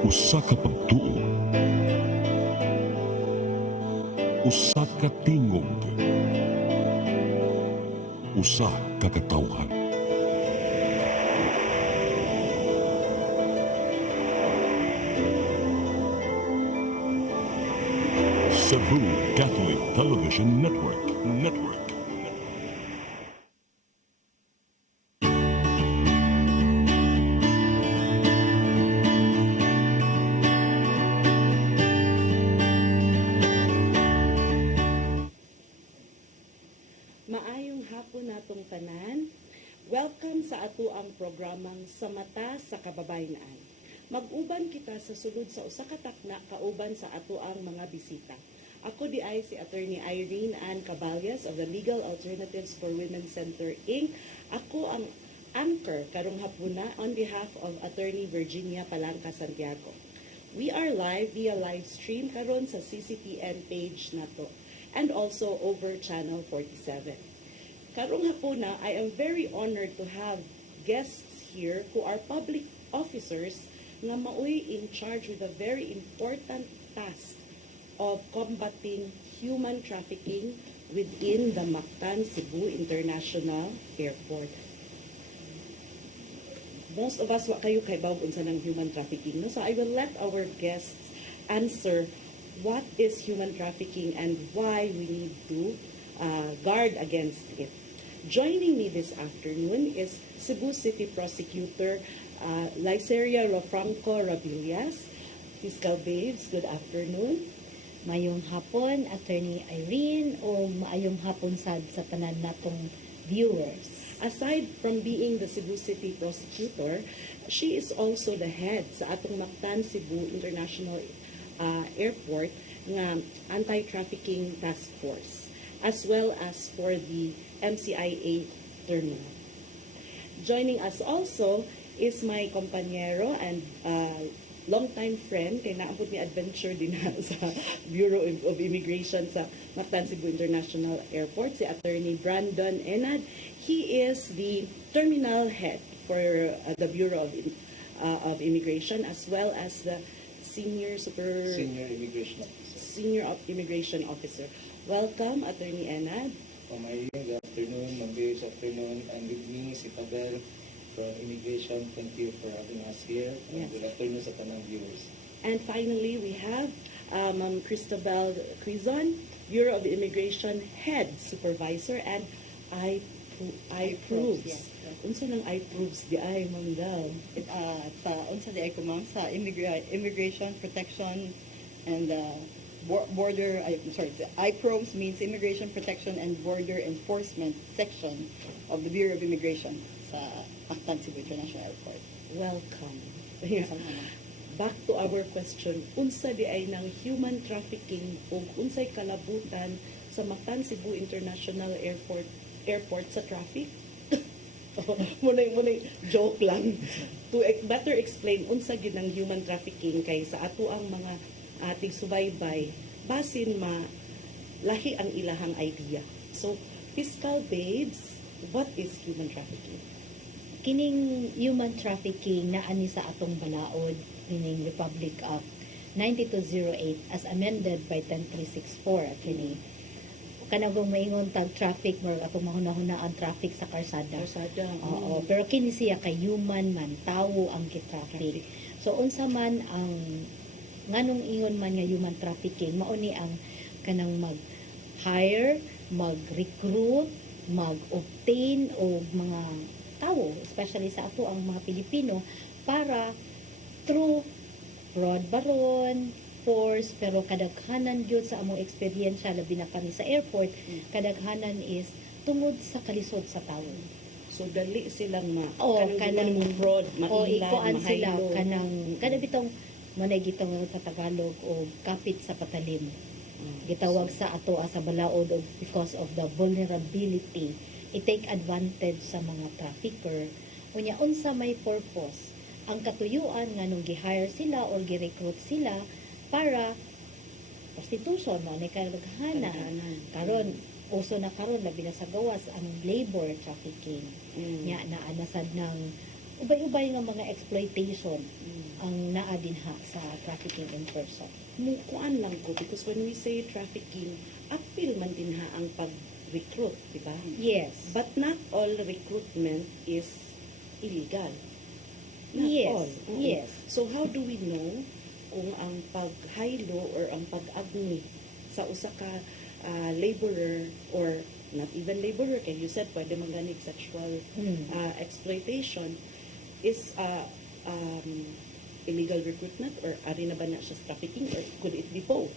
Usa ka pagtuo, usa ka tingog, usa ka katawhan. Cebu Catholic Television Network. Maayong hapon natong tanan. Welcome sa ato ang programang Sa Mata sa Kababayen-an. Mag-uban kita sa sulod sa usa ka takna kauban sa ato ang mga bisita. Ako di ay si Attorney Irene Ann Caballas of the Legal Alternatives for Women Center, Inc. Ako ang anchor karong hapuna on behalf of Attorney Virginia Palanca Santiago. We are live via live stream karon sa CCTN page nato and also over Channel 47. Karong hapuna, I am very honored to have guests here who are public officers nga maoy in charge with a very important task of combating human trafficking within the Mactan Cebu International Airport. Most of us wa kayo kay bawon unsa ng human trafficking, no? So I will let our guests answer what is human trafficking and why we need to guard against it. Joining me this afternoon is Cebu City Prosecutor Lyceria Rofranco Rabillas. Fiscal Babes, good afternoon. Mayong hapon, Attorney Irene, o maayong hapon sa tanan natong viewers. Aside from being the Cebu City Prosecutor, she is also the head sa atong Mactan Cebu International Airport nga Anti-Trafficking Task Force, as well as for the MCIA terminal. Joining us also is my compañero and longtime friend, kay naambot ni adventure din sa Bureau of Immigration sa Mactan Cebu International Airport, si Attorney Brandon Enad. He is the terminal head for the Bureau of Immigration, as well as the Senior Immigration Officer. Welcome, Attorney Enad. Good afternoon, good afternoon. And with me, si Tabel from Immigration. Thank you for having us here. And Yes. good afternoon sa tanang viewers. And finally, we have Ma'am Cristabel Quizon, Bureau of Immigration Head Supervisor, and I-proves. Yes. Unsa nang I-proves di ay, Ma'am Dal? Sa unsa di ay kumang sa immigration protection and border IPROS means Immigration Protection and Border Enforcement section of the Bureau of Immigration sa Mactan Cebu International Airport. Welcome. Back to our question, unsa di ay ng human trafficking o unsay kalabutan sa Mactan Cebu International Airport sa traffic? Munay joke lang. To better explain unsa gid ang human trafficking kay sa ato ang mga ating subaybay basin lahi ang ilahang idea. So, Fiscal Babes, what is human trafficking? Kining human trafficking na ani sa atong balaod, kining Republic Act 9208 as amended by 10364 kini kanang maingon tag traffic more atong mahuna-huna ang traffic sa karsada. Oo, pero kini siya kay human man, tawo ang gitraffic. So unsa man ang nganong ingon man nga human trafficking, mao ni ang kanang mag-hire, mag-recruit, mag-obtain o mga tao, especially sa ato ang mga Pilipino, para through fraud baron, force, pero kadaghanan gyud sa among experience labi na kami sa airport, kadaghanan is tungod sa kalisod sa tao. So dali silang kanang fraud, ikuan sila mahaylo. kanang bitong manay gitawag sa Tagalog o kapit sa patalim. Gitawag sa ato sa balaod because of the vulnerability. I-take advantage sa mga trafficker. Unya unsa may purpose ang katuyuan nga nung gi-hire sila or gi-recruit sila para prostitution mo ni kadaghanan karon uso na karon labi na sa gawas ang labor trafficking nya naa nasad ng ubay-ubay nga mga exploitation ang naa dinha sa trafficking in person. Kuan lang ko because when we say trafficking, apil man din ha ang pag-recruit, di ba? Yes. But not all recruitment is illegal. Not Yes, all. Oo. yes. So how do we know kung ang paghaylo or ang pag-agni sa usa ka laborer or not even laborer, kay you said pwede manganig sexual exploitation is illegal recruitment or ari na ba na siya trafficking or could it be both?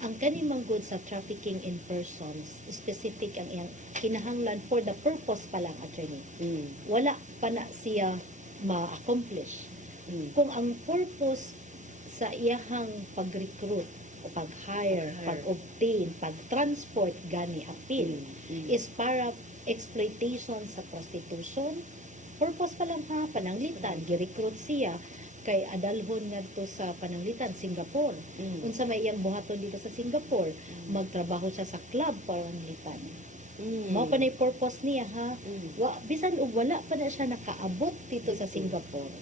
Ang kanimang good sa trafficking in persons, specific ang iyang kinahanglan for the purpose pa lang, attorney. Wala pa na siya ma-accomplish. Kung ang purpose sa iyahang pag-recruit o pag-hire, pag-obtain, pag-transport gani appeal is para exploitation sa prostitution, purpose pa lang ha, pananglitan, gi-recruit siya kay adalhon ngadto sa pananglitan Singapore. Unsa may iyang buhaton dito sa Singapore, magtrabaho siya sa club pananglitan. Mao pa na purpose niya ha. Bisan og wala pa na siya nakaabot dito sa Singapore.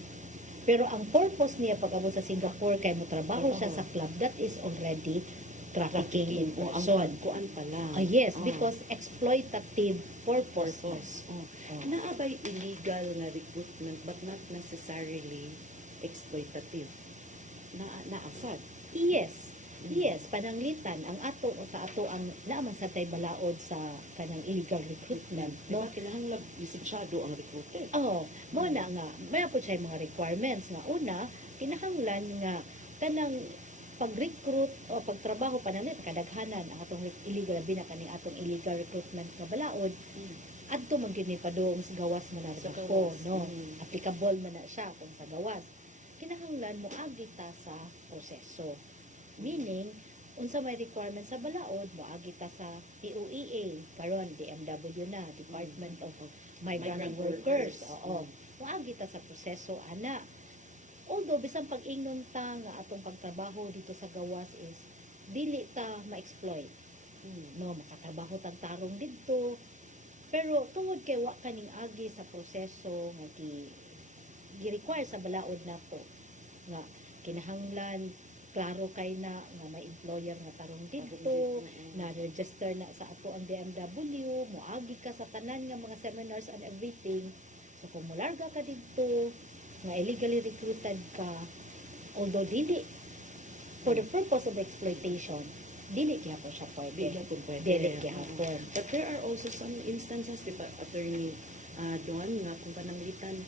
Pero ang purpose niya pag-abot sa Singapore kay mo trabaho siya sa club, that is already trafficking in O ang person. pagkuan pa lang. Yes, because exploitative purpose. purpose. Naabay illegal nga recruitment but not necessarily exploitative. Naasad. Yes. Yes, pananglitan ang ato sa ato ang naaman sa tay balaod sa kanang illegal recruitment, No? no? Kinahanglan lisensyado ang recruiter. Oh, mo na nga may po siya mga requirements nga una kinahanglan nga kanang pag-recruit o pagtrabaho pananit kadaghanan ang atong illegal bina kani atong illegal recruitment nga balaod adto man gid ni padung sa gawas mo na Sa ko, gawas. no? Applicable man na siya kung sa gawas. Kinahanglan mo agi ta sa proseso. Meaning, unsa may requirement sa balaod, moagi ta sa POEA, karon DMW na, Department of Migrant Workers. Oo. Moagi ta sa proseso ana. Although bisan pag-ingnon ta nga atong pagtrabaho dito sa gawas is dili ta ma-exploit. No, makatrabaho tang tarong didto. Pero tungod kay wa kaning agi sa proseso nga gi-require sa balaod nato nga kinahanglan klaro kay na nga may employer nga tarong dito, na-register na sa ato ang DMW, moagi ka sa tanan nga mga seminars and everything. So kung mularga ka dito, nga illegally recruited ka, although dili, for the purpose of exploitation, dili gyapon siya pwede. Dili gyapon. But there are also some instances, di ba, Attorney Don, nga kung pananglitan,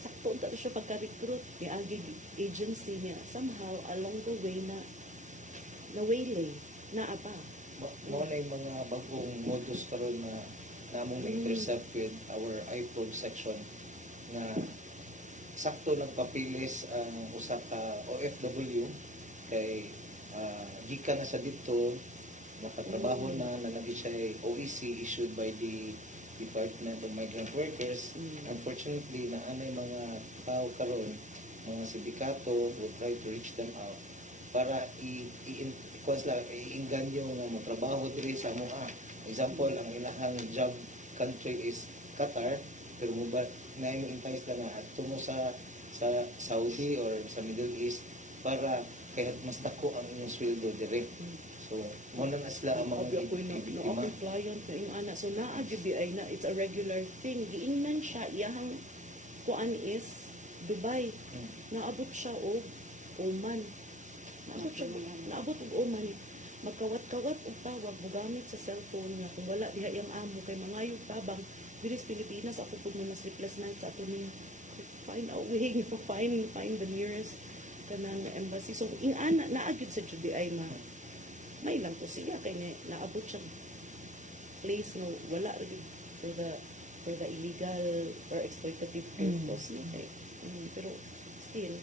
sakto unta siya pagka-recruit ni agi agency niya somehow along the way na waylay na apa. Mo na yung mga bagong modus karon na namong na-intercept with our iPod section na sakto nagpapilis ang usa ka OFW kay gikan na sa dito makatrabaho na nalagi siya ay OEC issued by the Department of Migrant Workers. Unfortunately, naanay mga tao karon, mga sindikato will try to reach them out para i-inganyo nga matrabaho diri sa mga. Example, ang ilahang job country is Qatar, pero mo ba na yung entice na nga at mo sa Saudi or sa Middle East para kahit mas dako ang inyong sweldo direct. So, muna na sila ang mga Abi ako no biktima. ako client na yung ana. So naa GBI na it's a regular thing. Giingnan siya iyang kuan is Dubai. Naabot siya og Oman. Naabot og Oman. Magkawat-kawat og tawag mogamit sa cellphone niya kung wala diha iyang amo kay mangayog tabang diri sa Pilipinas ako pud na sleepless night sa ato ni find a way find the nearest kanang embassy. So ing ana naagid sa GBI na may lang to siya kay naabot siya place nga wala rin for the illegal or exploitative purpose no kay pero still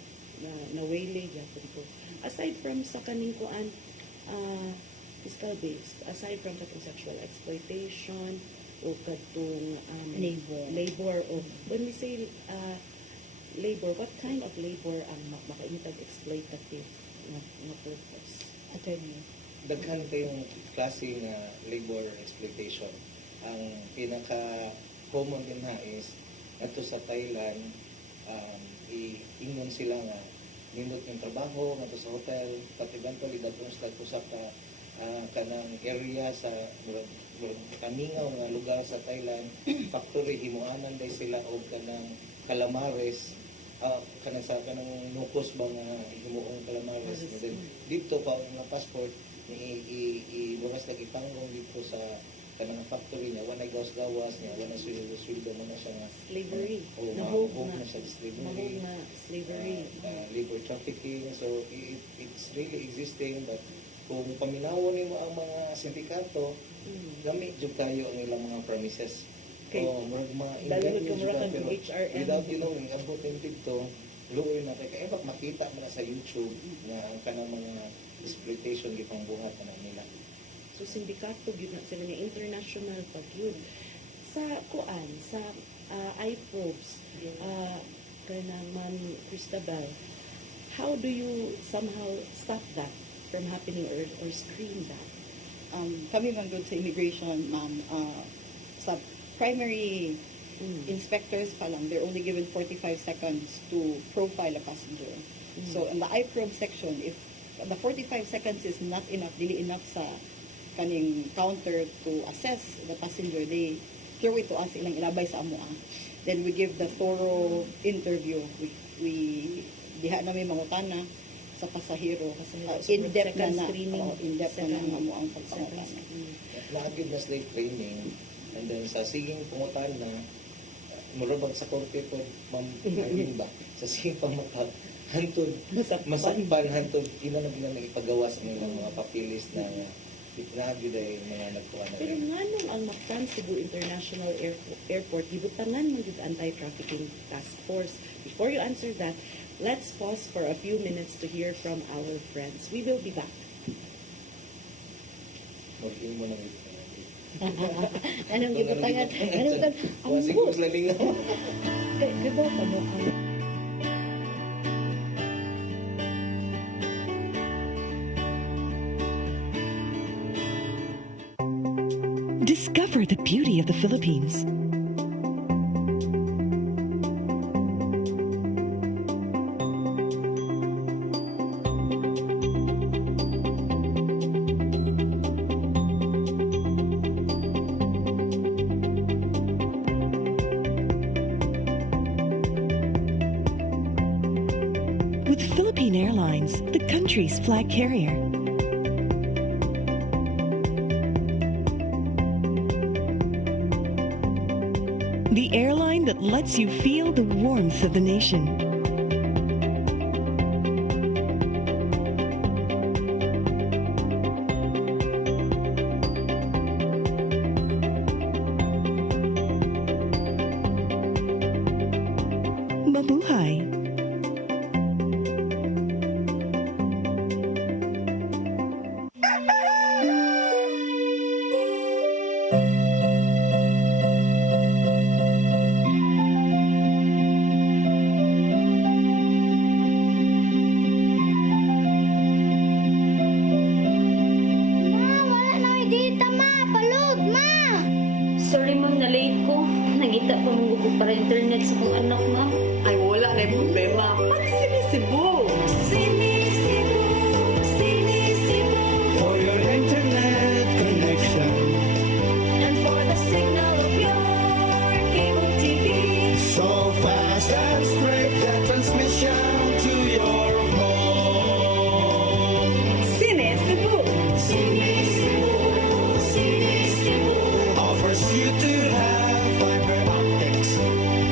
na waylay gyapon ko aside from sa kaning kuan fiscal based aside from katong sexual exploitation o katong labor o when we say labor, what kind of labor ang makainitag exploitative nga purpose? Attorney. Daghan kayong klase nga labor exploitation. Ang pinaka common din ha is ato sa Thailand ingon sila nga nindot yung trabaho nga sa hotel, but eventually datong sa usa ka kanang area sa kamingaw nga lugar sa Thailand, factory himuanan day sila og kanang calamares, kanang nukos ba nga himuong calamares. And then dito pa ang mga passport luwas na ipanggong dito sa kanang factory niya, wala gawas-gawas niya, wala sweldo mo na siya nga Slavery. o Nahog mahog na. na siya slavery. Mahog na slavery. Labor trafficking, so it's really existing, but kung paminawon nimo ang mga sindikato, gamit jud kayo ang ilang mga premises. Okay. Murag mga Dalhon inganyo ko jud mura ka, kang pero HRM. without yung abot ng dito, luoy na kay kaya makita mo na sa YouTube nga ang kanang mga exploitation gipang buhat na nila. So sindikato gyud na sila nga international pag yun. Sa kuan sa iProbes kanang Ma'am Cristabel, how do you somehow stop that from happening or screen that? Kami man good sa immigration, ma'am, sa primary inspectors pa lang, they're only given 45 seconds to profile a passenger. So in the iProbe section, if the 45 seconds is not enough, dili enough sa kaning counter to assess the passenger, they throw it to us ilang ilabay sa amoa. Then we give the thorough interview. We diha namin mangutana sa pasahero. In-depth na na. In-depth na ang amoang pagpangutana. Naagid na slave training, and then sa siging pungutan na murabag sa korte po, ma'am, ba? Sa siging pamatag, hantod, masakpan, hantod, ina na ipagawas ang ilang mga papilis na naagid ay mga nagkuha na Pero rin. nganong ang Mactan Cebu International Airport gibutangan man gyud anti-trafficking task force? Before you answer that, let's pause for a few minutes to hear from our friends. We will be back. Mag-in mo ng Anong gibutangan? Anong tan? Ang Sige, bus. lalingaw. Diba ano ang Discover the beauty of the Philippines. With Philippine Airlines, the country's flag carrier. The airline that lets you feel the warmth of the nation. Mabuhay! Sorry ma'am, na-late ko. Nangita pa mong gusto para internet sa kong anak ma'am. Ay, wala na yung problema. Pag-sinisibo. Sinisibo, sinisibo, For your internet connection, and for the signal of your cable TV. so fast and straight that transmission to your home. Sinisibo. Sinisibo, sinisibo, Offers you to have fiber optics.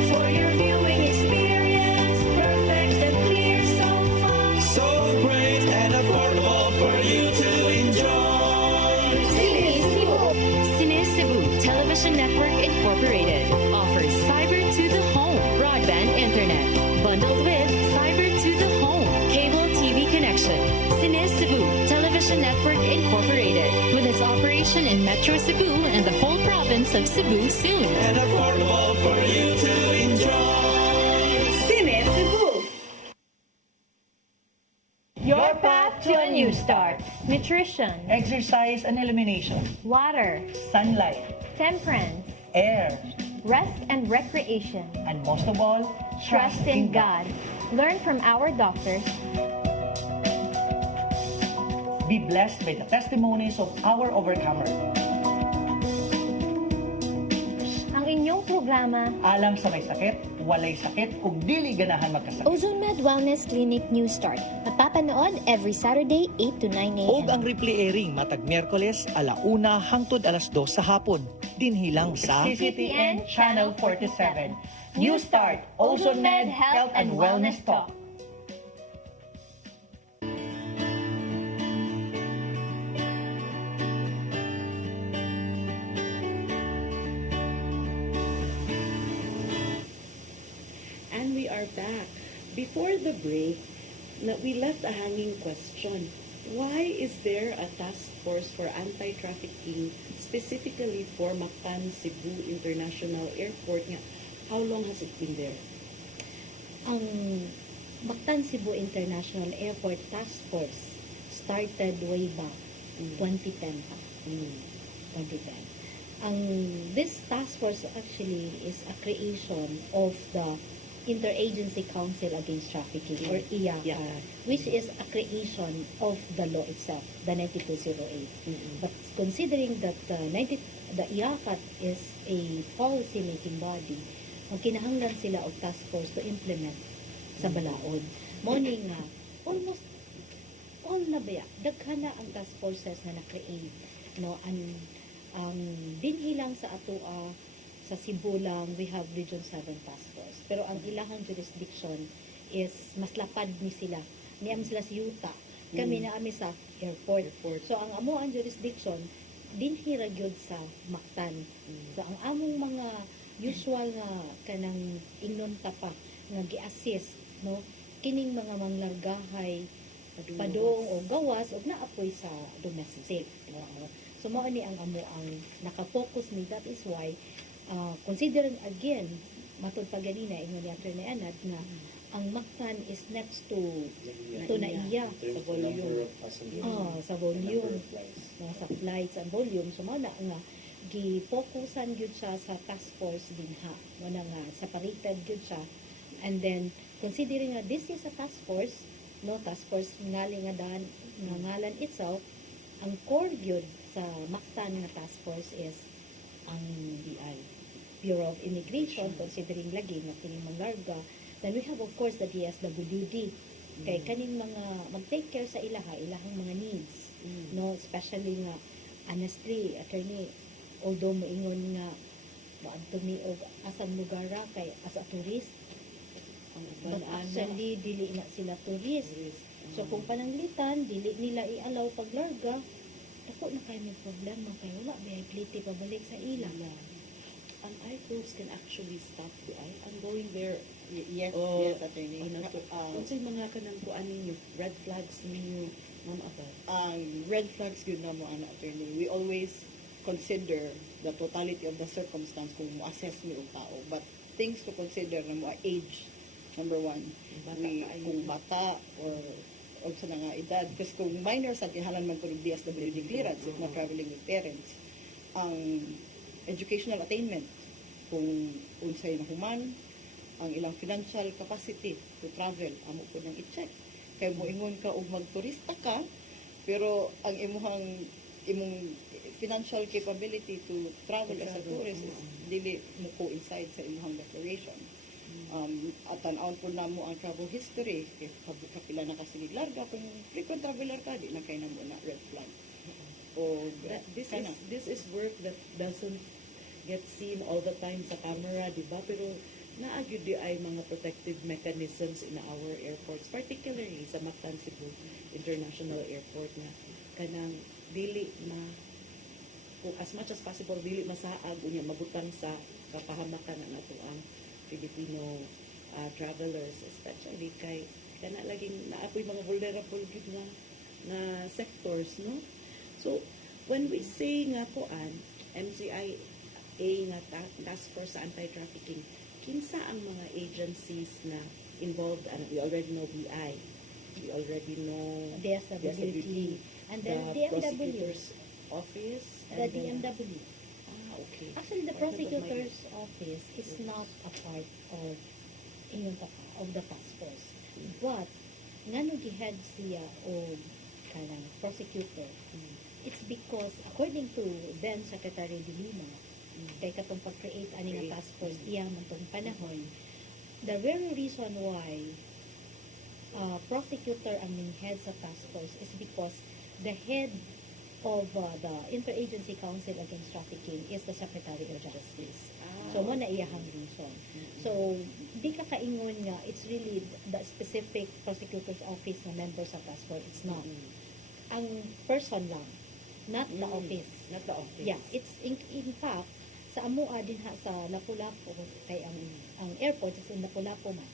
for your viewing experience, perfect and clear so far. So great and affordable for you to enjoy. Sinisibo. Cebu Television Network Incorporated offers fiber to the home broadband internet bundled with fiber to the home cable TV connection. Cebu Television Network Incorporated with its operation in Metro Cebu and the whole province of Cebu soon. And affordable for you to enjoy. Sinisibo. Your path to a new start. Nutrition, Exercise and elimination. water, Sunlight. temperance, Air. rest and recreation. And most of all, Trust in God. Learn from our doctors. Be blessed by the testimonies of our overcomers. Ang inyong programa, Alam sa may sakit, walay sakit, ug dili ganahan magkasakit. Ozone Med Wellness Clinic News Start. Mapapanood every Saturday 8 to 9 a.m. Og ang replay airing matag Miyerkules 1:00 hangtod 2:00 sa hapon. Dinhilang sa CCTN Channel 47. News Start, Ozone Med Health and Wellness Talk. And we are back. Before the break, we left a hanging question. Why is there a task force for anti-trafficking specifically for Mactan Cebu International Airport? How long has it been there? Ang Mactan Cebu International Airport Task Force started way back 2010 pa. 2010. This task force actually is a creation of the Interagency Council Against Trafficking, or IACA, which is a creation of the law itself, the 9208. But considering that the IACA is a policy-making body, ang kinahanglan sila og task force to implement sa balaod. Morning nga, almost all na ba, daghan na ang task forces na na-create. No, ang dinhi lang sa ato sa Cebu lang, we have Region 7 Task Force. Pero ang ilahang jurisdiction is mas lapad ni sila. Niam sila sa Yuta. Kami na kami sa airport. So ang amo ang jurisdiction, dinhi ra gyud sa Mactan. So ang among mga usual nga kanang ingnon tapa nga gi-assist, no, kining mga manglargahay padong o gawas o naapoy sa domestic, no? So mao ni ang amo ang naka-focus ni. That is why considering again matod pa ganina ingon ni Attorney Anad nga ang Mactan is next to Naiya sa volume. sa volume, sa flights and volume. So mao na nga gi-focusan gyud siya sa task force dinha. Mo na nga separated gyud siya. And then considering nga this is a task force, no, task force ngali nga dan nga ngalan itself, ang core gyud sa Mactan nga task force is ang BI, Bureau of Immigration, considering lagi nga kining manglarga. Then we have of course the DSWD. Kay kaning mga mag-take care sa ilahang mga needs, no, especially nga honestly attorney, although moingon nga maadto mi og asang lugar ra kay as a tourist, but actually dili na sila tourist. So kung pananglitan dili nila i-allow paglarga, dako na kay may problema kay wala viability pabalik sa ila. Ang I-probes can actually stop the eye. I'm going there. Yes, attorney. Unsay mga kanang kuan ninyo, red flags ninyo, ma'am Abad? Red flags yun na mo, attorney. We always consider the totality of the circumstance kung mo-assess mo yung tao. But things to consider na mo, age, number one. Kung bata or sa nga edad. Kasi kung minor sa tihalan man ko ng DSWD clearance, if not traveling with parents, ang educational attainment, kung unsay na human, ang ilang financial capacity to travel, amo po nang i-check. Kaya mo ingon ka og magturista ka, pero ang imong financial capability to travel as a tourist is dili mo coincide sa imong declaration. At tan-aon po na mo ang travel history, if kapila na kasi larga, kung frequent traveler ka, di na kayo na mo na red flag. This is work that doesn't get seen all the time sa camera, di ba? Pero naagyo di ay mga protective mechanisms in our airports, particularly sa Mactan Cebu International Airport na kanang dili na, kung as much as possible, dili masaag unya mabutang sa kapahamakan na nato ang Filipino travelers, especially kay kana laging naapoy mga vulnerable gid na sectors, no? So when we say nga po MCIA nga task force sa anti-trafficking, kinsa ang mga agencies na involved? We already know BI, we already know DSWD, and then the DMW, prosecutor's office, the DMW. Okay. Actually, the prosecutor's office is not a part of ingon ka of the task force. But ngano gihead siya o kanang prosecutor? It's because according to then Secretary de Lima, kay katong pag-create ani nga task force iya man tong panahon, the very reason why prosecutor ang ning head sa task force is because the head of the Interagency Council Against Trafficking is the Secretary of Justice. So, mo na iyahang reason. So, di ka kaingon nga, it's really the specific prosecutor's office na member sa task force. It's not. Ang person lang, not the office. Not the office. Yeah, it's in fact, sa amua din ha, sa Lapu-Lapu, kay ang airport is in Lapu-Lapu man.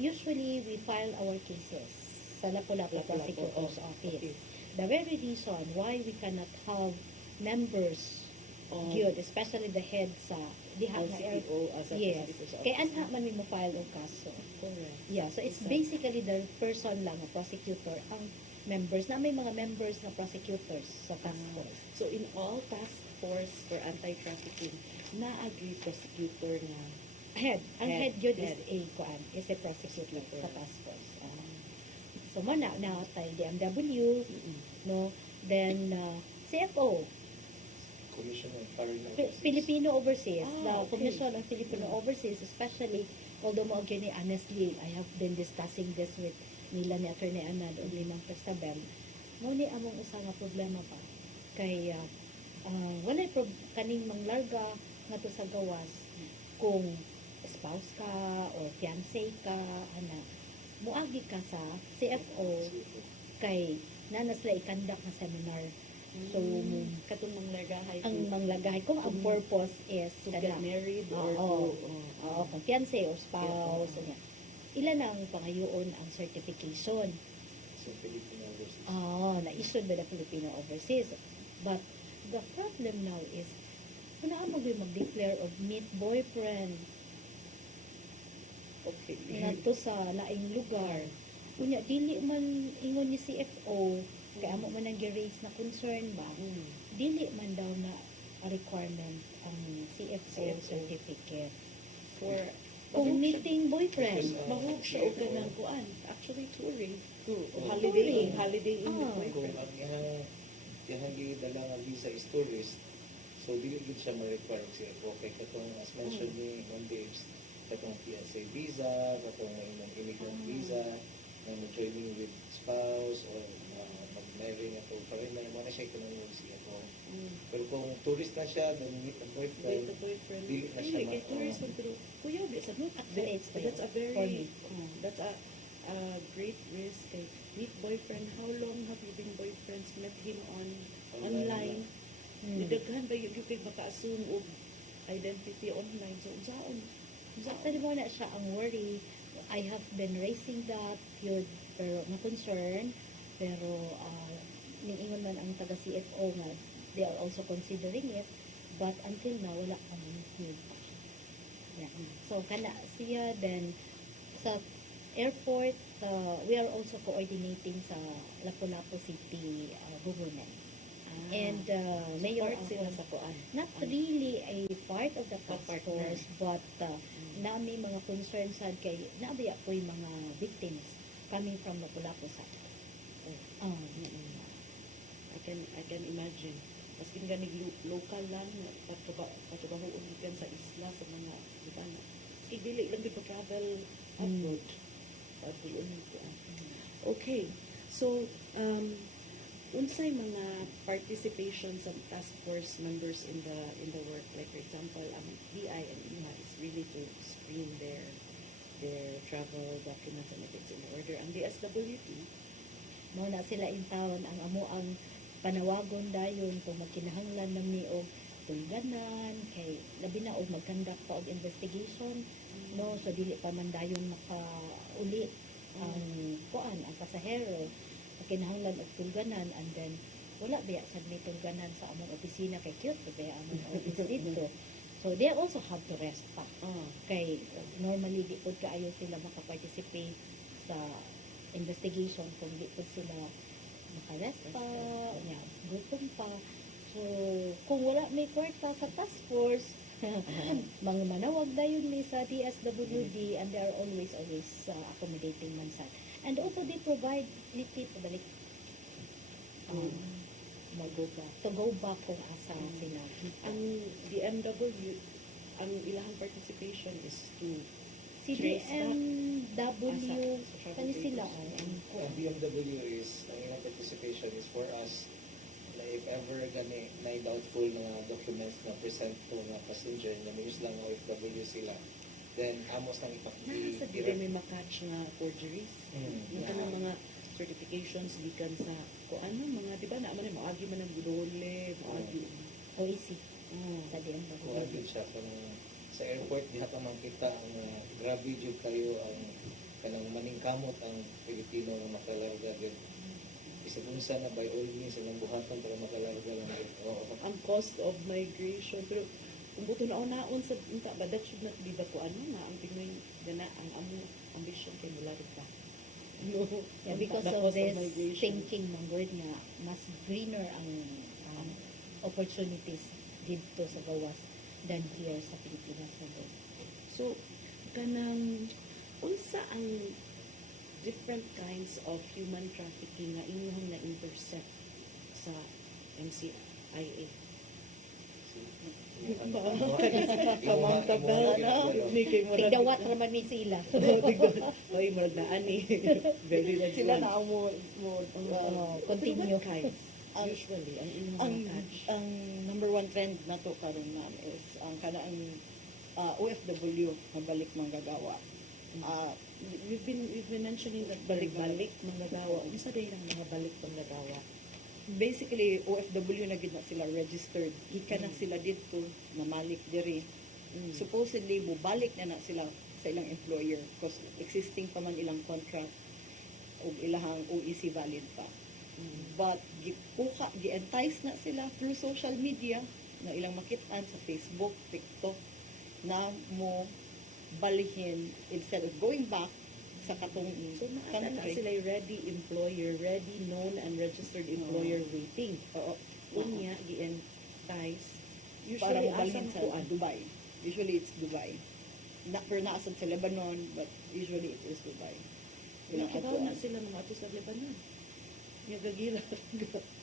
Usually, we file our cases sa Lapu-Lapu prosecutor's office. The very reason why we cannot have members gyud, especially the head sa diha nga CPO as a yes. prosecutor's office. Kay anha man mi mo file og kaso. Correct. Yeah, so it's basically the person lang, a prosecutor, ang members na may mga members na prosecutors sa task force. So in all task force for anti-trafficking, na-agree prosecutor na Head. Ang head gyud is Head. is a prosecutor sa task force. So mo na tayo DMW, no? Then CFO, Commission on Foreign Affairs. Filipino Overseas, the okay. Commission on Filipino Overseas, especially, although mo gini, honestly, I have been discussing this with nila ni Attorney Anad o Limang Prestabel, mo ni among usa nga problema pa. Kay, walay kaning manglarga nga to sa gawas, kung spouse ka or fiancé ka, muagi ka sa CFO, kay nanas la ikandak nga seminar. So, katong manglagahay ang manglagahay kung ang purpose is to get married or kung fiancé or spouse, ilan ang pangayoon ang certification. So, Filipino Overseas. Na-issued by the Filipino Overseas. But the problem now is, kung na mag-declare of meet boyfriend, okay. nga to sa laing lugar, kunya, dili man ingon ni CFO, kaya mo man ang gi-raise na concern ba, dili man daw na a requirement ang CFO certificate For kung meeting boyfriend. mahug siya og kanang kuan. Actually touring. Touring. Holiday in with Kung boyfriend. ang ihang gidala nga visa is tourist, so dili gid siya ma-require siya. Okay, katong as mentioned ni Babes, katong PSA visa, katong imong immigrant visa, na joining with spouse or mag-marry nga to foreigner, mo na siya kanang siya ko. Pero kung tourist na siya, then meet a boyfriend, With the boyfriend. dili na siya Kay tourist man pero kuya, that's a Actually, it's that's a for very me. that's a great risk. Kay meet boyfriend, how long have you been boyfriends? Met him online. Nidaghan ba yung kay maka-assume og identity online? So unsaon? Actually mo na siya ang worry. I have been raising that yun, pero na concern, pero ningingon man ang taga CFO nga they are also considering it, but until now wala kang yun. Yeah. So kana siya then sa airport, we are also coordinating sa Lapu-Lapu City government. And Mayor Part sila sa kuan. not really a part of the task partner. force, but nami mga concerns sad kay nabiya po yung mga victims coming from Lapu-Lapu sa I can imagine. Mas ganig local lang patubahoon gikan sa isla sa mga butana. Dili lang di travel abroad. Patuon ko. Okay. So unsay mga participation sa task force members in the work, like for example ang BI and INHA is really to screen their travel documents and if it's in order. Ang DSWT mo na sila in town ang amo ang panawagon dayon kung magkinahanglan na mi og tulganan kay labi na og magkandak pa og investigation no, so dili pa man dayon makauli ang kuan ang pasahero kinahanglan og tulganan and then wala biya sad may tulganan sa among opisina kay cute ba among office dito. So they also have to rest pa. Kay normally di pud kaayo sila maka-participate sa investigation kung di pud sila makarest pa, gutom pa. So kung wala may kwarta sa task force, Mga manawag dayon ni sa DSWD and they are always accommodating man sad. And also they provide little pabalik to go back kung asa sila. Ang DMW, ang ilahang participation is to Si trace back DMW, asa sa kani sila Ang BMW is, ang ilang participation is for us na if ever gani na doubtful na documents na present to mga passenger na may use lang ng OFW sila, then amos nang Nasa di may makatch nga forgeries. Yung kanang mga certifications gikan sa ano mga di ba na man maagi man ang gudole, maagi OEC sa DMW. Kuha siya sa airport diha pa man kita ang grabe jud kayo ang kanang maningkamot ang Pilipino nga makalarga gyud. Bisag unsa na by all means ang buhaton para makalarga lang gyud. ang cost of migration. Pero kung buto na naon sa unta ba that should not be ba ko ano nga ang Pinoy gana ang among ambition kay mularga pa. No, Yeah, because the of cost this migration. thinking ng word nga mas greener ang opportunities dito sa gawas than here sa Pilipinas na doon. So kanang unsa ang different kinds of human trafficking nga inyong na-intercept sa MCIA? Tigdawat raman ni sila. Oy, murag na ani. Very red Sila flags. na ang continue. What kinds? Usually, ang inyong ang mga catch. ang number one trend na to karon ma'am is ang kanaang OFW nga balik manggagawa. We've been mentioning that balik-balik manggagawa. Unsa day ang mga balik manggagawa? Basically OFW na gid na sila registered. Gikan na sila dito namalik diri. Supposedly mubalik na sila sa ilang employer because existing pa man ilang contract ug ilahang OEC valid pa. But gi-entice na sila through social media na ilang makitaan sa Facebook, TikTok na mo balihin instead of going back sa katong So naata na country. sila ready employer, ready known and registered employer waiting. Unya gi-entice. Para Usually mo balhin asang sa kuan. Dubai. Usually it's Dubai. Pero naasad sa Lebanon, but usually it is Dubai. Nakibaw na sila mga atos sa Lebanon. Yung gagira.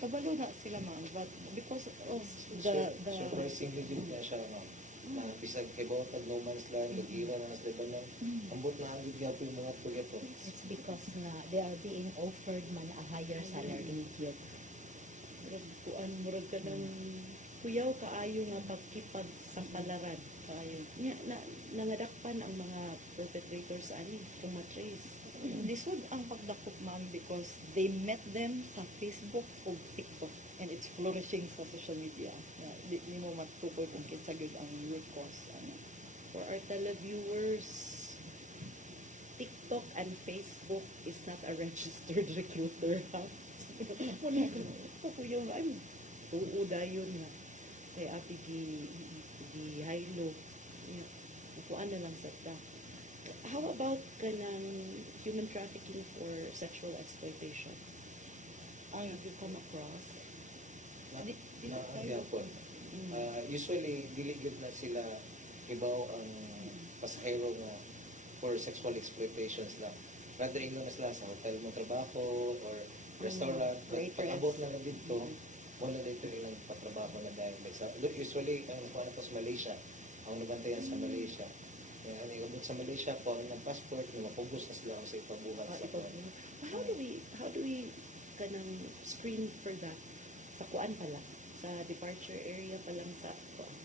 Kabalo na sila ma'am, but because of surprisingly jud na siya na bisag kay bawat no man's land gagira na sa Lebanon. Ambot na ang gyud yung mga tugeto. It's because na they are being offered man a higher salary yet. Murag ka ng kuyaw kaayo nga pagkipag sa palaran. Kaayo. Nangadakpan ang mga perpetrators ani kung matrace. Lisod ang pagdakop ma'am because they met them sa Facebook o TikTok and it's flourishing sa social media. Di mo matukoy kung kinsa gyud ang root cause. For our televiewers, TikTok and Facebook is not a registered recruiter. Kuyaw nga ay tuuda yun nga. Kay api gi-hilo. Kuan na lang sa ta. How about kanang human trafficking for sexual exploitation? Have you come across? Usually dili gyud na sila ibaw ang pasahero nga for sexual exploitations lang. Rather ingon na sila sa hotel mo trabaho or restaurant. Pag-abot na lang dito, wala dito ilang patrabaho na dahil. Usually, ang nakuha sa Malaysia, ang nabantayan sa Malaysia. Ang iabot sa Malaysia, kung ng passport, mapugos na sila sa ipabuhat sa kanya. How do we kanang screen for that? Sa kuan pala? Sa departure area pa lang sa kuan?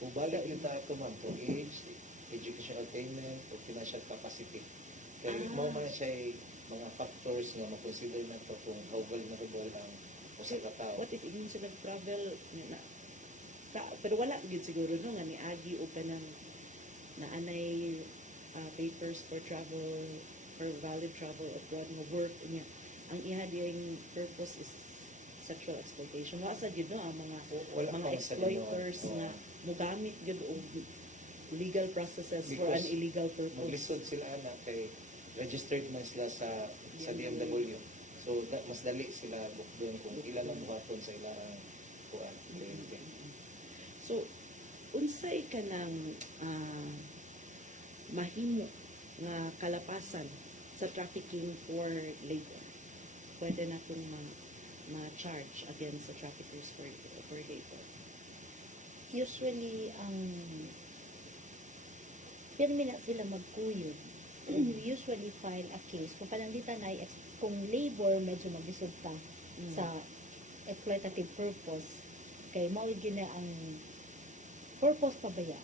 Kung balik yung tayo ito man, kung age, educational attainment, o financial capacity. Kaya mo man siya mga factors na makonsider na ito kung how vulnerable ang usa ka tao. What if inyo sila travel na pero wala gid siguro no nga ni agi o kanang naanay papers for travel for valid travel abroad nga work niya. Ang iha diyang purpose is sexual exploitation. Wa sa gid no ang mga exploiters nga mogamit gid og legal processes for an illegal purpose. Maglisod sila na kay registered man sila sa DMW. So mas dali sila doon kung ilan ang buhaton sa ilang kuan. So unsay ka ng mahimo nga kalapasan sa trafficking for labor? Pwede na itong ma-charge against the traffickers for labor. Usually, pirmi na sila magkuyod. We usually file a case. Kung pananglitan ay, kung labor, medyo maglisod ta sa exploitative purpose, kay mao gina ang purpose pa ba ya?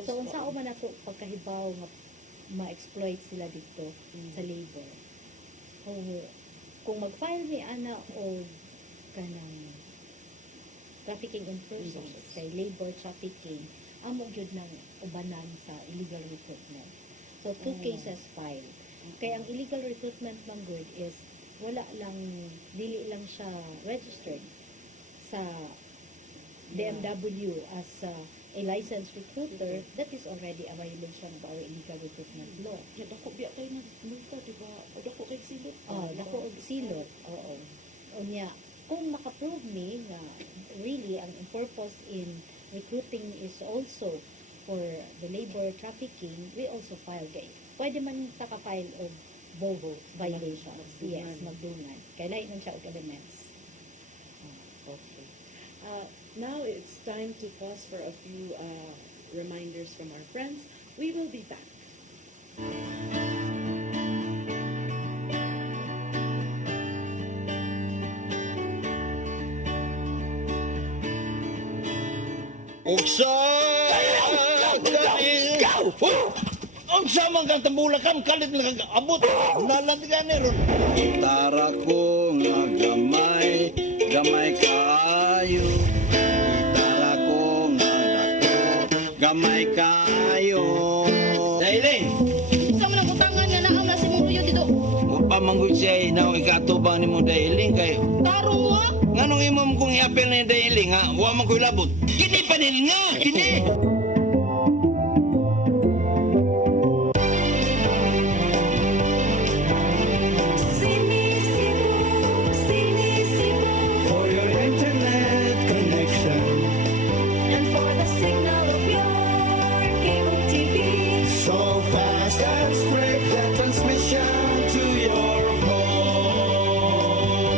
So, unsao man nato pagkahibaw nga ma-exploit sila dito sa labor. Kung mag-file ni ana o kanang trafficking in persons, kay labor trafficking, amo gyud ng ubanan sa illegal recruitment. So, two cases filed. Kaya ang illegal recruitment ng good is wala lang, dili lang siya registered sa DMW as a licensed recruiter. That is already a violation of our illegal recruitment law. Yeah, dako biya kayo nagmulta, diba? O dako kay silot. Dako og silot. Oo. Unya, kung makaprove ni nga really ang purpose in recruiting is also for the labor trafficking, we also file kay. Pwede man taka-file of boho violations. Yes, magdungan. Kailangan nun siya og elements. Okay. Now it's time to pause for a few reminders from our friends. We will be back. Uksa! Unsa man kang tambulakan kalit nga abot nalantigan ni ron. Gitara ko nga gamay, gamay kaayo. Gitara ko nga dako, gamay kaayo. Dailing. Sa man ang utangan nga naam na si mong luyo dito. Wa pa manggoy siya na ikatubang nimo Dailing kay. Tarong mo ha? Nganong imong kung iapil ni Dailing ha, wa man koy labot. Kini panil nga, kini. For your internet connection and for the signal of your cable TV. So fast and straight the transmission to your home.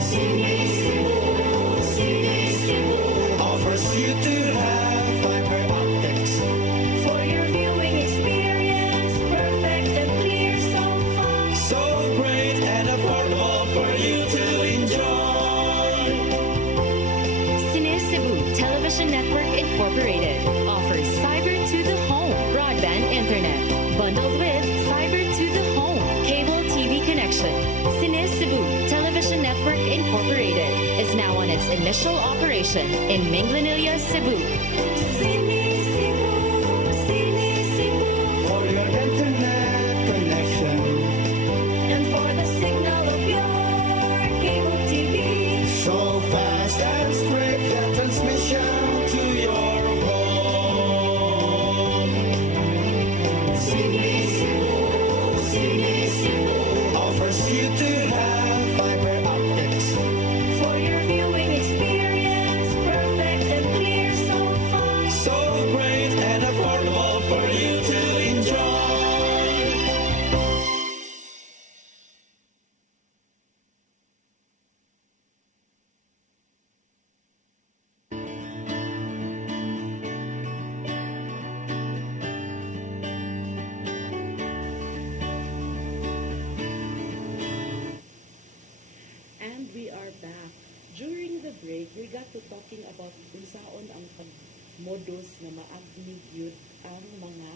Sini Cebu Offers you to have fiber optics. for your viewing experience, perfect and clear so far. So great and affordable for you to enjoy. Cine Cebu Television Network Incorporated offers fiber to the home broadband internet bundled with fiber to the home cable TV connection. Cine Cebu Television Network Incorporated is now on its initial operation in Minglanilla, Cebu. Sini Cebu For your internet connection. and for the signal of your cable TV. So fast and straight the transmission to your home. Sini Cebu Offers you to have fiber optics. for your viewing experience, perfect and clear so far. So great and affordable for you to enjoy. And we are back. During the break, we got to talking about kung saon ang pagmodus na maagni gyud ang mga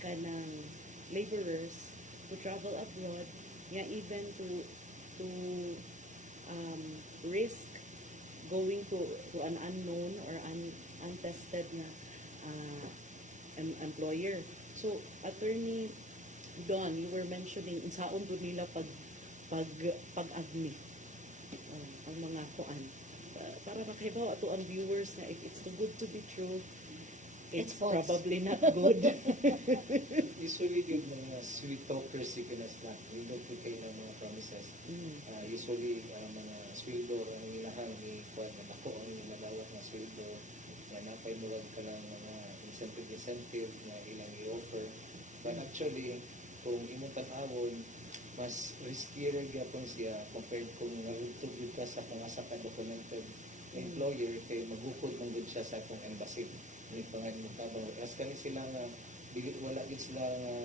kanang laborers to travel abroad, nga even to risk going to an unknown or untested na employer. So, Attorney Don, you were mentioning unsaon po nila pag-agni ang mga kuan. Para makahibaw ato ang viewers na if it's too good to be true, it's false. probably not good. Usually yung mga sweet talkers yung kinasnak, hindi po kayo ng mga promises. Usually mga sweldo ang ilahang ni kuwan na ako ang nagawat na sweldo na napaimuwag ka ng mga incentive na ilang i-offer. But actually, kung imong tan-awon, mas riskier gyapon siya compared kung nalutog ka sa pangasa ka documented employer kay maghukod man gud siya sa atong embassy ni pangan mo tabang as kani sila nga dili wala gid sila nga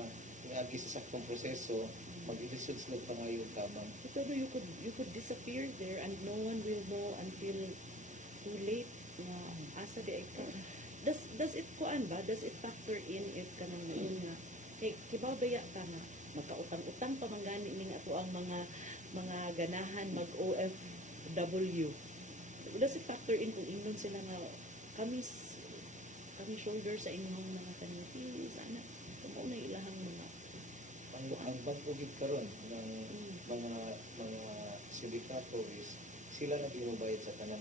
agi sa saktong proseso mag-ilisod sila pangayo tabang. Pero you could disappear there and no one will know until too late na asa di ay ka. Does it kuan ba? Does it factor in if kanang ngayon nga kay kibawdaya ka na magkautang-utang pa man gani ning ato ang mga ganahan mag OFW. Does it factor in kung ingon sila nga kami shoulder sa inyong mga kaniti sana kamo na ilahang mga ang bangkugit karon ng mga sindikato is sila na ginubayad sa tanan.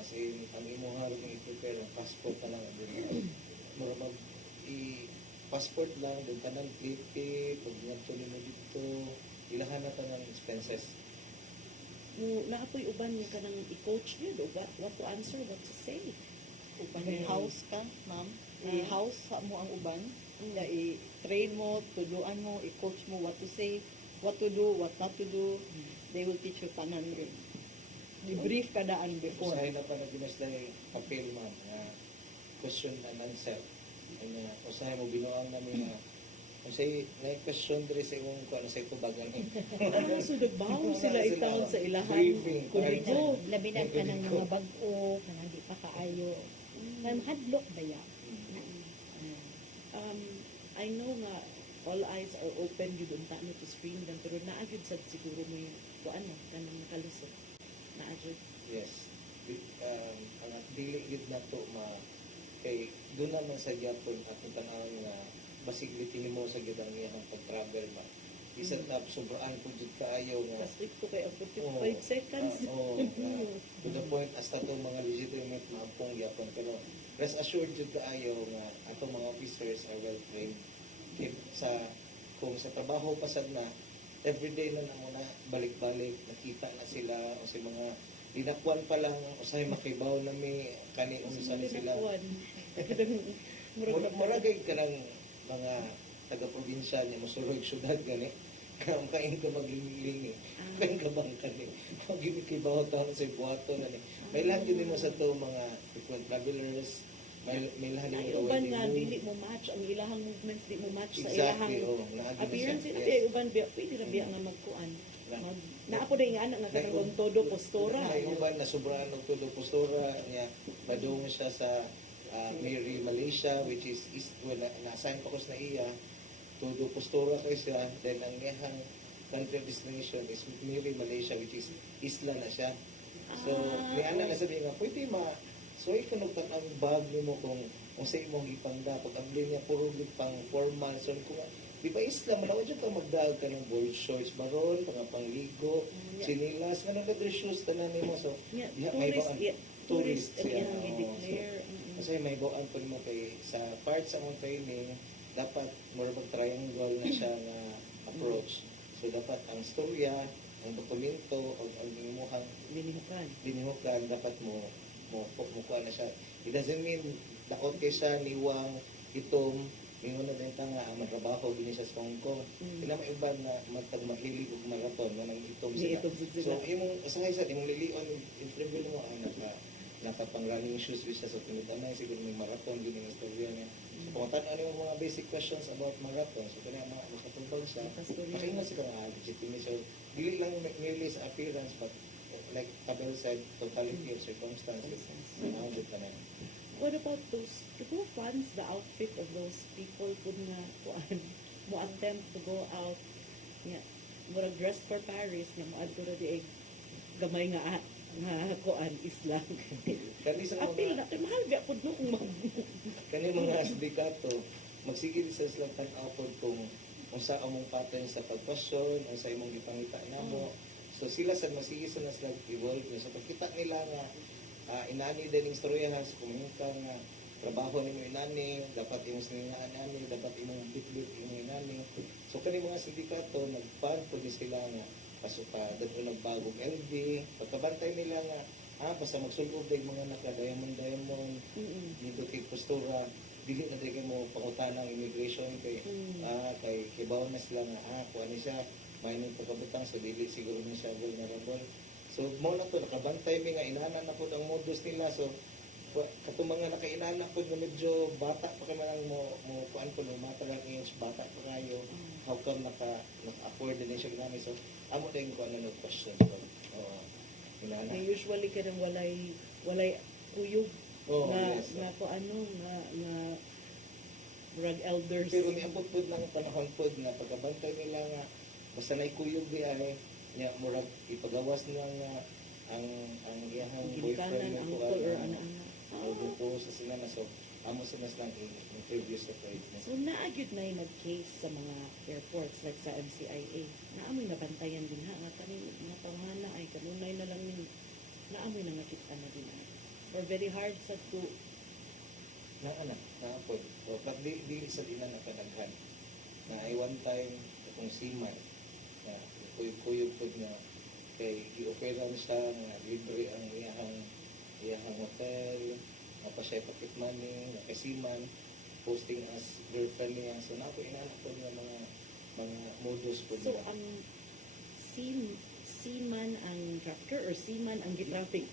Kasi ang imong harap ng i-prepare ang passport na lang normal passport lang din tanan plate pag nagtuloy mo dito ilahan na tanang expenses. Naapoy uban niya ka nang i-coach niya what to answer, what to say. Uban house ka, ma'am. I-house mo ang uban. I-train mo, tuduan mo, i-coach mo what to say, what to do, what not to do. They will teach you tanan rin. I-brief ka daan before. Usahay na pa na ginasla yung papel, ma'am, na question and answer. Usahay mo, binuang namin na usahay, na-question diri sa imong kung ano sa itubagan. So nagbaho sila itaon sa ilahan. Briefing. Kuligo. Labinan ka ng mga bag-o, kanang di pa kaayo. Hadlok ba yan? I know nga all eyes are open yun unta mo to screen them pero naagid sa siguro mo yung ano kanang nakalusot naagid. Yes. Ang dili gid nato kay doon naman sa Japan at ang tanawon nga basig litin mo sa gid ang iyang pag-travel ba. Bisan na sobraan po jud kaayo nga. Kasi ko kay 45 seconds. To the point hasta to mga legitimate maampong Japan pero rest assured jud kaayo nga atong mga officers are well trained. Kung sa trabaho pasad na everyday na muna balik-balik nakita na sila o sa mga dinakwan pa lang usahay makibaw na may kani unsa ni sila. Muragay ka ng mga taga-probinsya niya mosulog syudad gani. Kain ka magliling kain ka bang kani. Pag ginikibaw taon sa buhato na ni. May lang yun mo sa to mga frequent travelers. May lahat yung uban nga dili mo match ang ilahang movements di mo match sa exactly, ilahang appearance sila yes. Uban pwede ra biya nga magkuan naapo day nga anak nga karong todo postura ay uban na sobrang og todo postura niya madung siya sa Mary Malaysia which is east na-assign pa ko sa iya todo postura kay siya then ang iyang country of destination is Mary Malaysia which is isla na siya so ni ana na sabi nga pwede so ikaw ang bag mo kung sa imong ipangda pag ang linya puro pang formal so kung di ba Islam malawa dyan ka magdaag ka ng board shorts baron pangligo sinilas nga leather shoes tanan nimo so tourist siya kasi may bawaan pa mo kay sa part sa mong training dapat more bag triangle na siya nga approach so dapat ang storya ang dokumento o ang imuhang binihukan dapat mo kuha na siya. It doesn't mean daot kay siya niwang itom mingon na din nga ang magtrabaho din siya sa Hong Kong. Sila may iba na mahilig og marathon na nang itom sila. So imong usahay sa imong lilion interview mo nakapang running shoes with siya so tinitanay siguro may marathon din ang istorya niya. So kung tanan mo mga basic questions about marathon so kanya mga makatubag siya. Pakingan siya nga legitimate so dili lang merely sa appearance but like Abel said, totality of circumstances. What about those, who funds the outfit of those people kung nga mo attempt to go out mura dress for Paris na mo adto na di gamay nga kuan Islam. Apil na mahal biya pud no kung kani mga sindikato magsigil sa silang tan-awon kung unsa among pattern sa pagpasyon, unsa imong gipangita namo. So sila sa masigisan na sila evolve. So pagkita nila nga inani din istoryahan kung ka nga trabaho nimo inani, dapat imong siningaan ani, dapat imong bitbit imong inani. So kani mga sindikato nag-fund po sila nga pasuka dadto nagbagong LD, pagkabantay nila nga basta magsulod yung mga naka-diamond, dito kay postura, dili na din mo pangutanang immigration kay kay bawo na sila nga kuan ni siya may nang pagkabutang so dili siguro ni siya vulnerable. So mo na to nakabantay mi nga inanan na pud ang modus nila. So katong mga nakainana po na medyo bata pa kay man mo kuan po no mata lang age bata pa kayo how come naka-afford din siya ginamit. So amo din ko ano question ko inana usually kanang walay kuyog na ko ano nga murag elders. Pero niabot po ng panahon po na pagkabantay nila nga basta na ikuyog di ay niya murag ipagawas nila nga ang iyahang boyfriend ang ko or ana-ana. po sa sila na so amo sila lang interview sa appointment. So naagyud na yung nag-case sa mga airports like sa MCIA. Naamoy nabantayan din ha nga kanin nga tawhana ay kanunay na lang ning naamoy na nakita na din ay. Or very hard sa to naapod. So pag di sa dinan na panaghan na ay one time itong seaman na kuyog po na kay i-offer siya nga libre ang iyahang hotel, pa siya pocket money, nakasiman, posting as girlfriend niya. So napo inanak po niya mga modus po So nila. ang seaman ang trafficker or seaman ang gitraffic?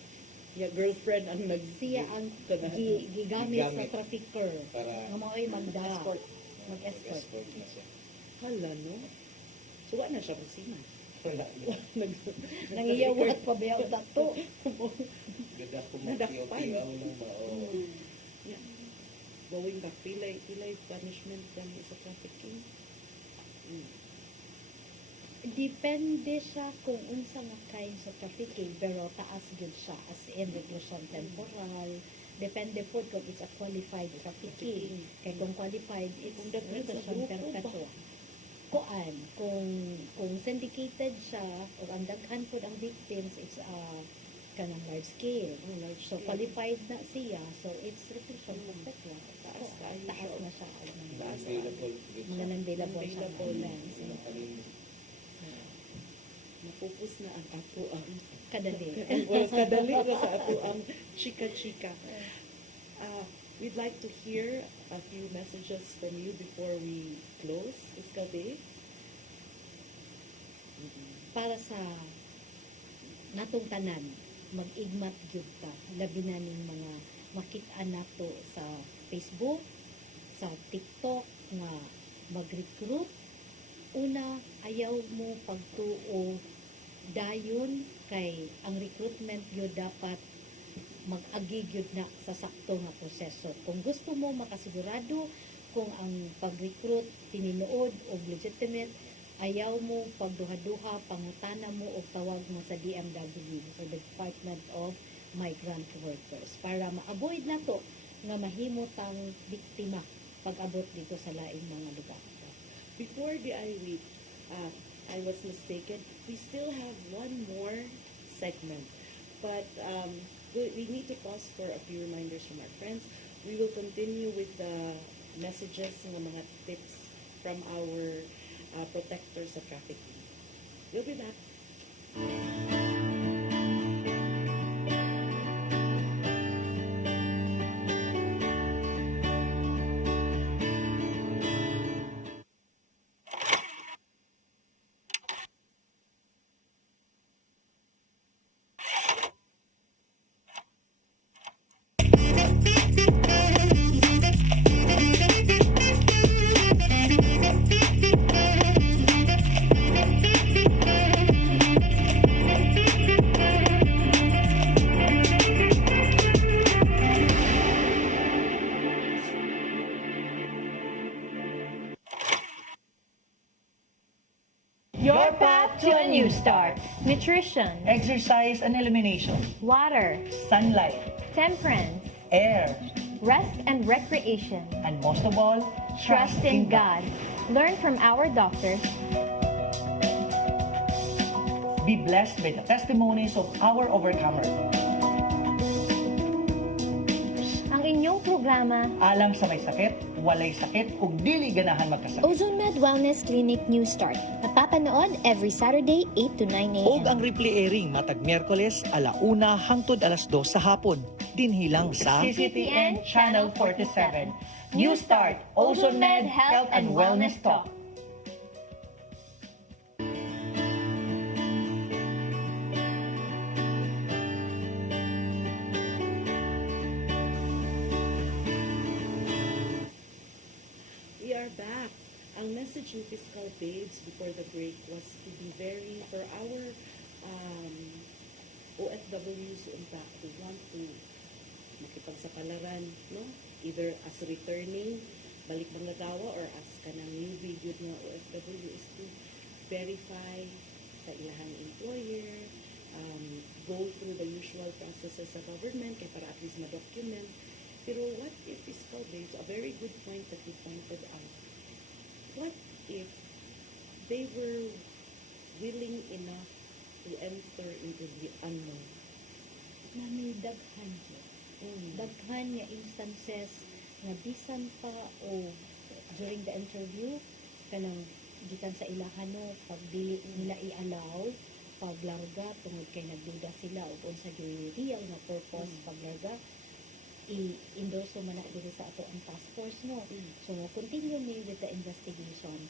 Ya girlfriend ang Siya ang gigamit sa trafficker. Para Nga mao'y mag-escort. mag-escort na siya. Hala no? So wala na siya kung seaman. Wala. Nangiyawat pa ba yung dato? Ganda ko Nadakpan. mag-tiyaw lang ba? Yeah. Going back, pilay punishment kami sa trafficking. Depende siya kung unsa nga kind sa trafficking, pero taas gyud siya as in reclusion temporal. Depende po kung it's a qualified trafficking. Kaya kung qualified, it's reclusion perpetua. Kung syndicated siya, o ang daghan po ang victims, it's kanang large scale. So qualified na siya, so it's reclusion perpetua. Taas na siya. Mga non-bailable siya. Napupus na ang ato ang Kadali. kadali na sa ato ang chika-chika. We'd like to hear a few messages from you before we close. Iskabe? Para sa natong tanan, mag-igmat gyud ta. Labi na ning mga makita nato sa Facebook, sa TikTok nga mag-recruit. Una, ayaw mo pagtuo dayon kay ang recruitment gyud dapat mag-agi gyud na sa sakto nga proseso. Kung gusto mo makasigurado kung ang pag-recruit tinuod o legitimate, ayaw mo pagduha-duha, pangutana mo o tawag mo sa DMW, sa Department of Migrant Workers, para ma-avoid na to nga mahimutang biktima pag-abot dito sa laing mga lugar. Before the I-Week, I was mistaken. We still have one more segment. But we need to pause for a few reminders from our friends. We will continue with the messages ng mga tips from our protectors sa trafficking. We'll be back. Your path to a new start. Nutrition, Exercise and elimination, water, sunlight, temperance, air, rest and recreation. and most of all, Trust in God. Learn from our doctors. Be blessed by the testimonies of our overcomers. Ang inyong programa, Alang sa may sakit, walay sakit ug dili ganahan magkasakit. Ozone Med Wellness Clinic New Start. Napapanood every Saturday 8 to 9 a.m. Og ang replay airing matag Miyerkules 1:00 hangtod 2:00 sa hapon. Dinhilang sa CCTN Channel 47. New Start, Ozone Med Health and Wellness Talk. We are back. Ang message ni Fiscal Babes before the break was to be very, for our OFWs who want to makipagsapalaran, no? Either as returning, balik manggagawa, or as kanang newbie good nga OFW is to verify sa ilahang employer, go through the usual processes sa government, kaya para at least ma-document. Pero what if Fiscal Babes, a very good point that you pointed out, what if they were willing enough to enter into the unknown? Mami, daghan siya. Daghan nga instances nga bisan pa o during the interview kanang gikan sa ilahano pag dili nila i-allow paglarga tungod kay nagduda sila og unsa gyud real nga purpose paglarga i-endorso man na diri sa ato ang task force mo. So continue ni with the investigation.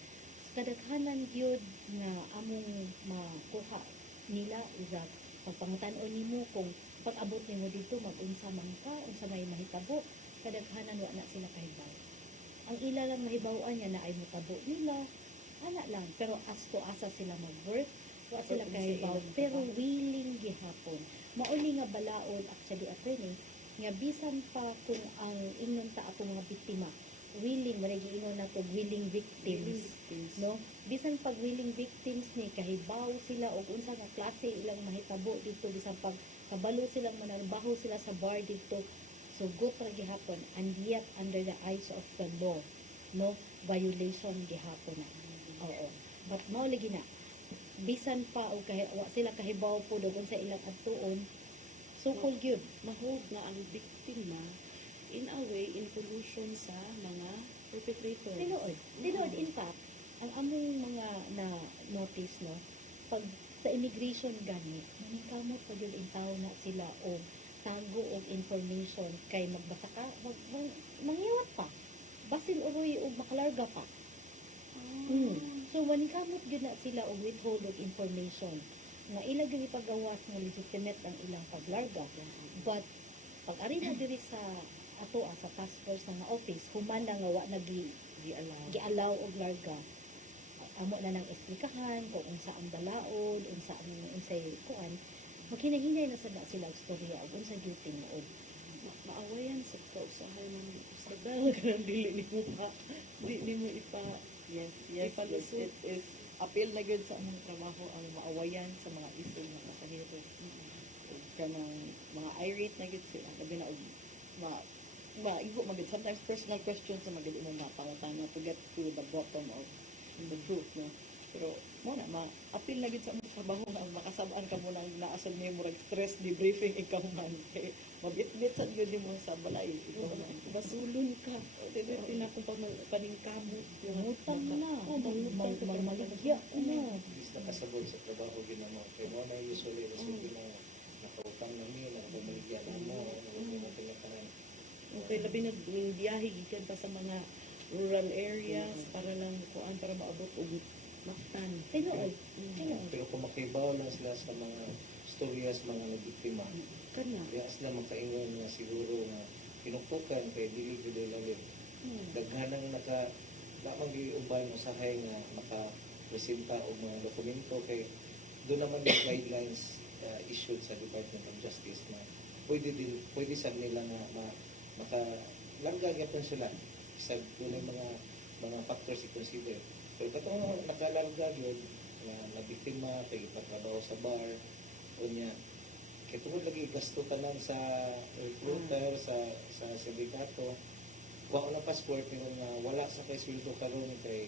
Kadaghanan gyud nga among makuha nila is that pagpangutan-on nimo kung pag-abot nimo dito mag-unsa man ka, unsa may mahitabo, kadaghanan wa na sila kahibaw. Ang ila lang mahibaw-an niya na ay mutabo nila, ana lang, pero as to asa sila mag-work, wa sila kahibaw, pero willing gihapon. Mauli nga balaod actually attorney, nga bisan pa kung ang ingon ta ato mga biktima, willing, maragi ingon na to, willing victims, no? Bisan pag willing victims ni kahibaw sila o unsa nga klase ilang mahitabo dito, bisan pag kabalo silang manarbaho sila sa bar dito, sugot ra gihapon, and yet under the eyes of the law, no, violation gihapon na. Oo. But mao lagi na, bisan pa o wa sila kahibaw po doon sa ilang adtuon, sukol gyud Mahog na ang biktima in a way in collusion sa mga perpetrators. Tinuod in fact, ang among mga na notice, no, pag sa immigration gani, manikamot pa yun in tao na sila o tago og information kay magbasa ka, mangiwat pa. Basin uroy o makalarga pa. So manikamot yun na sila og withhold og information nga ilang gyud ipagawas nga legitimate ang ilang paglarga. But pag ari na diri sa ato sa task force nga office, human na nga wa gi-allow og larga. Amo na nang esplikahan kung unsa ang balaod, unsa ang unsay kuan, makinahinay na sada sila og storya og unsa gyud tinuod. Maawayan sa kausahay ng sa dalaga dili nimo pa di mo ipa Yes, it is appeal na good sa among trabaho ang maawayan sa mga isyu ng pasahero. Kanang mga irate na good sila, labi na og maigo magid sometimes personal questions na magid imong napangutana to get to the bottom of the truth, no. Pero mo na ma-appeal na gid sa among trabaho na makasab-an ka mo nang naasal niyo murag stress debriefing ikaw man kay mabit-bit sa gyud mo sa balay ikaw man basulon ka dili tinakong paningkamot Utang na. Maligya na. Basta kasabot sa trabaho ginamo kay mo na usually resulta na nakautang na mi na pamilya na mo mo pinakaran. Okay, labi na ning biyahe gikan pa sa mga rural areas para lang kuan para maabot og maktan. Pero kung makibaw lang sila sa mga storyas mga nabiktima, kaya sila makaingon nga siguro nga pinupukan kay dili gid lalim. Daghanang lamang giubay mo sahay nga makapresenta og mga dokumento kay doon naman yung guidelines issued sa Department of Justice na pwede sa nila nga makalangga gyapon sila sa dunay mga factors i-consider. Pero katong nakalarga yun nga nabiktima kay ipatrabaho sa bar o niya kay tungod lagi gasto tanan sa recruiter sa sindikato wa na passport pero nga wala sa kay sweldo karon kay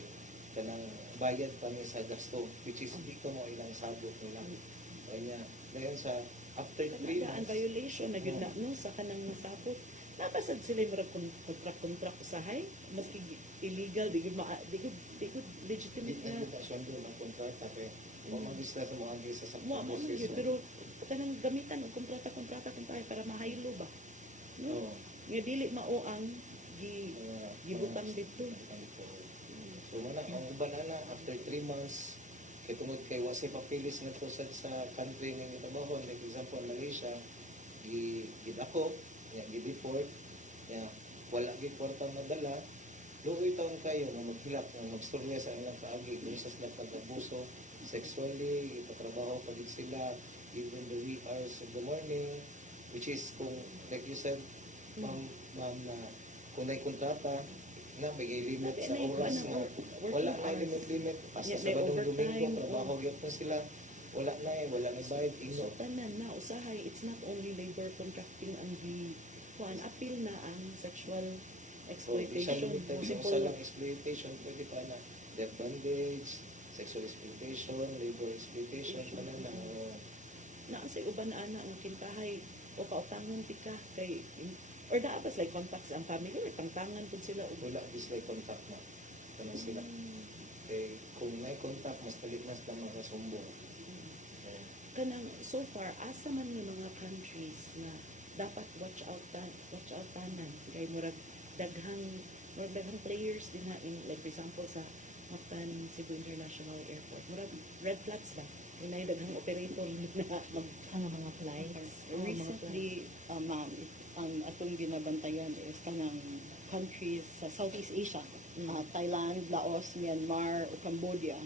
kanang bayad pa ni sa gasto which is dito mo ilang sabot nila o niya dayon sa after 3 months ang violation na gyud na no sa kanang nasabot napasad sila yung marag contract usahay, maski illegal, di good legitimate Hindi na. na sweldo ng kontrata kaya mamagis na sa mga gisa sa Mo yun, pero kanang gamitan og kontrata kung tayo para mahaylo ba. No? Oo. Nga dili mao ang gibutang dito. So wala ang uban na after 3 months kay tungod kay wasi papilis nga to sa country nga trabaho, like example Malaysia, gidako, gi-deport, wala gid kwarta madala, luoy taon kayo nga maghilak nga magstorya sa ilang kaagi kung sa sila pag-abuso sexually, ipatrabaho pa din sila even the wee hours of the morning, which is kung like you said, ma'am na kung may kontrata na may limit sa oras nga wala na limit basta sa banong Domingo trabaho gyud na sila wala na bayad So tanan na usahay, it's not only labor contracting ang kuan appeal na ang sexual exploitation, sa lang exploitation pwede pa na death bondage, sexual exploitation, labor exploitation tanan na sa uban ana ang kintahay o kautangan tika kay or dapat like contacts ang family or tangtangan pud sila wala dislike contact na tanan sila kay kung may contact mas palit mas lang mga sumbong kanang so far asa man yung mga countries na dapat watch out tanan kay murag daghang players din na in like for example sa Mactan Cebu International Airport murag red flags ba kay daghang operator na mga flights. Recently, ma'am, ang atong ginabantayan is kanang countries sa Southeast Asia, Thailand, Laos, Myanmar, o Cambodia,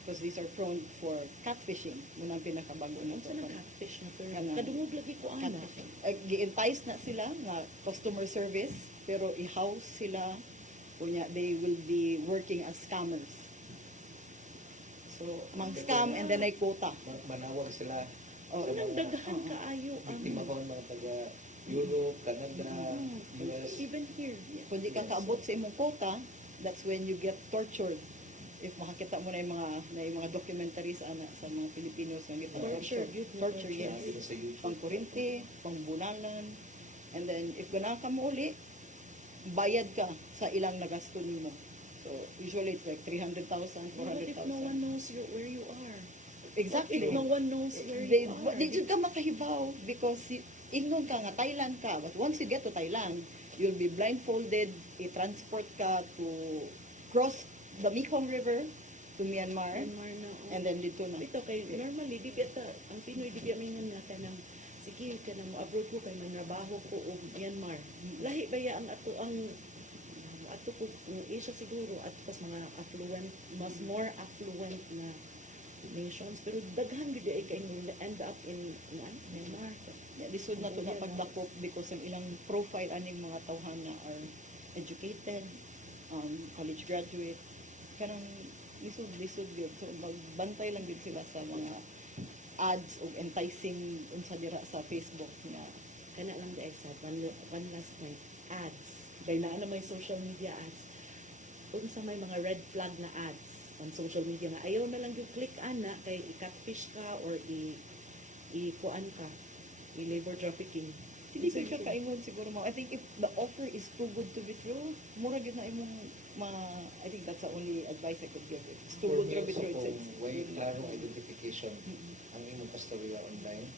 because these are prone for catfishing. Muna ang pinakabago na Ano sa catfish na to? Kanang- Kadungog lagi ko ana. Gi-entice na sila na customer service, pero i-house sila, kunya, they will be working as scammers. So, mang-scam and then ay quota. manawag sila Oh, sa Unang mga daghan kaayo ang biktima ko mga taga Europe, Canada, US. even here. Kung di ka kaabot sa imong quota, that's when you get tortured. If makakita mo na yung mga documentaries ana sa mga Filipinos na Torture, torture, yes. Dito sa YouTube. Pang-kurente, pang-bunalan. And then, if ganahan ka mo uli, bayad ka sa ilang nagasto nimo. So, usually it's like 300,000, What if no 400,000. one knows where you are? Exactly. If no one knows where They, you are? di jud ka makahibaw because ingnon ka nga Thailand ka, but once you get to Thailand, you'll be blindfolded, i-transport ka to cross the Mekong River to Myanmar, Myanmar na. and then dito na. Ito kay normally di bita ang Pinoy di biya mingon na kanang sige ka nang abroad ko kay manrabaho ko og Myanmar. Lahi ba ya ang ato ko Asia siguro at pas mga affluent mas more affluent na nations pero daghan gid ay kay end up in Myanmar. Yeah, lisod na to na pagdakop because ang ilang profile aning mga tawhana are educated, college graduate, kanang lisod yun. So magbantay lang din sila sa mga ads o enticing unsa dira sa Facebook nga Kana lang di sa one last point ads. Kay naa na may social media ads. Unsa may mga red flag na ads on social media nga ayaw na lang yung click ana kay i-catfish ka or i-kuan ka i-labor trafficking. hindi ko siya kaingon siguro mo. I think if the offer is too good to be true, mura gyud na imong I think that's the only advice I could give. If it's too good to be true, it's way klaro identification ang imong kastorya online.